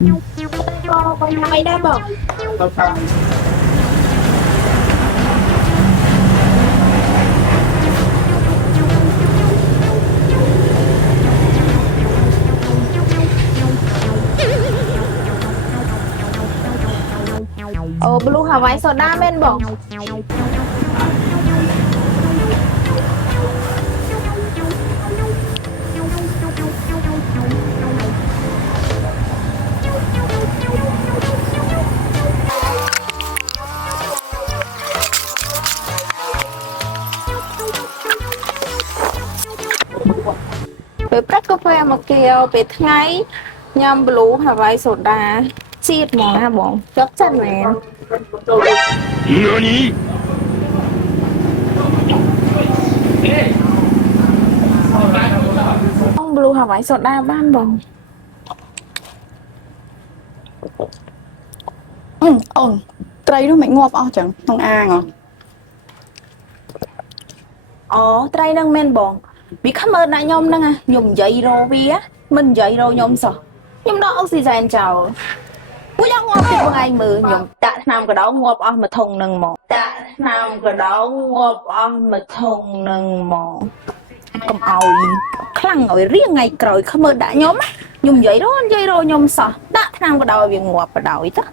ไม่ได้บอกบลูฮาวายโซดาเม่นบอกไปปรักกาแฟมาเกลียวไปไงยำบลูฮาวายโซดาซีดหมอนะบอกจับจันแมนต้องบลูฮาวายโซดาบ้านบอกត្រីនោះមិនងាប់អស់ចឹងក្នុងអាងហ៎ ត្រីនឹងមែនបងវាខំមើលដាក់ខ្ញុំហ្នឹងខ្ញុំនិយាយរវាមិននិយាយរខ្ញុំសោះខ្ញុំដកអុកស៊ីហ្សែនចោលពួកខ្ញុំងាប់ពីបងឯងមើលខ្ញុំដាក់ថ្នាំកដោងាប់អស់មួយធុងហ្នឹងហ្មងដាក់ថ្នាំកដោងាប់អស់មួយធុងហ្នឹងហ្មងកុំឲ្យខ្លាំងឲ្យរៀងថ្ងៃក្រោយខំមើលដាក់ខ្ញុំនិយាយរខ្ញុំសោះដាក់ថ្នាំកដោឲ្យវាងាប់បដ ாய் ទៅ